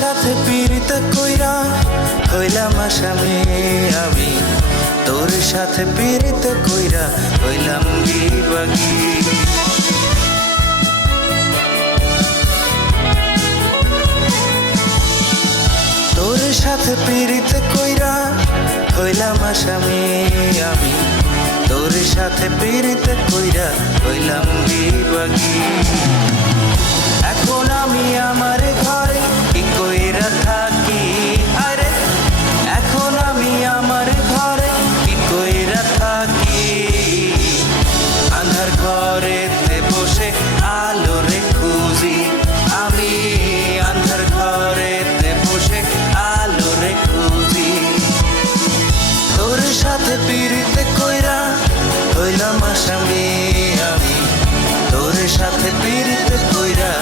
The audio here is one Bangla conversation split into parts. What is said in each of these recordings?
সাথে পীড়িত কইরা হইলাম আসামি। আমি তোর সাথে পীড়িত কইরা হইলাম বিবাগী তোর সাথে পীড়িত কইরা হইলাম আসামি। আমি তোর সাথে পীড়িত কইরা হইলাম বিবাগী এখন আমি আমার ঘরে এখন আমি আমার ঘরে কি কইরা আন্ধার ঘরেতে বসে আলো রে খুঁজি। আমি আন্ধার ঘরেতে বসে আলো রে খুঁজি। তোর সাথে পীড়িতে কইরা হইলাম আসামি আমি। তোর সাথে পীড়িতে কইরা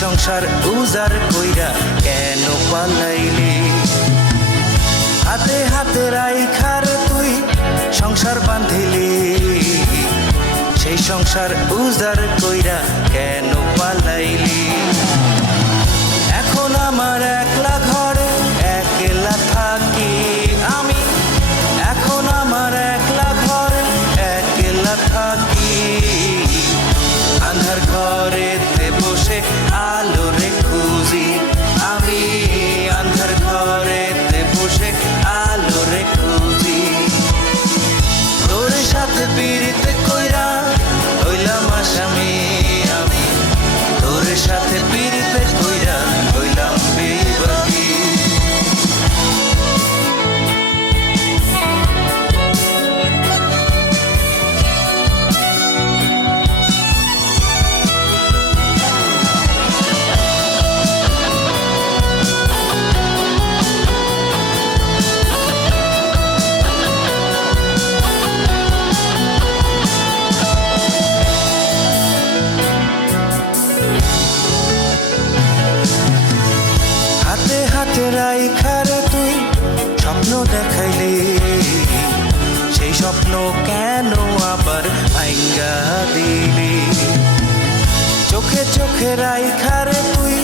সংসার উজার কইরা কেন পালাইলি? হাতে হাতে রাইখার তুই সংসার বাঁধিলি। সেই সংসার উজার কইরা কেন পালাইলি? সেই কেন আবার ভাঙ্গা দিলি? চোখে চোখে রাইখারে তুই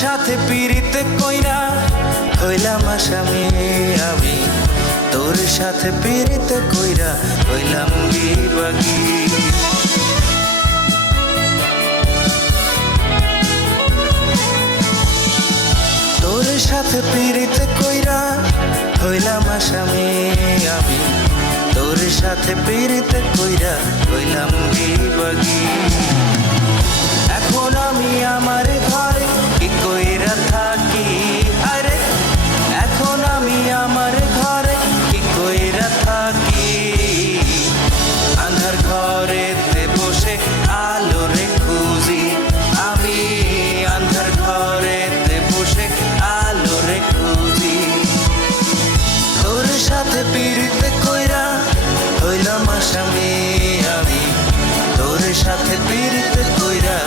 সাথে পীড়িতে কইরা হইলাম আসামি। আমি তোর সাথে পীড়িতে কইরা হইলাম বিবাগী তোর সাথে পীড়িতে কইরা হইলাম আসামি। আমি তোর সাথে পীড়িতে কইরা হইলাম বিবাগী সাথে পীড়িত কইরা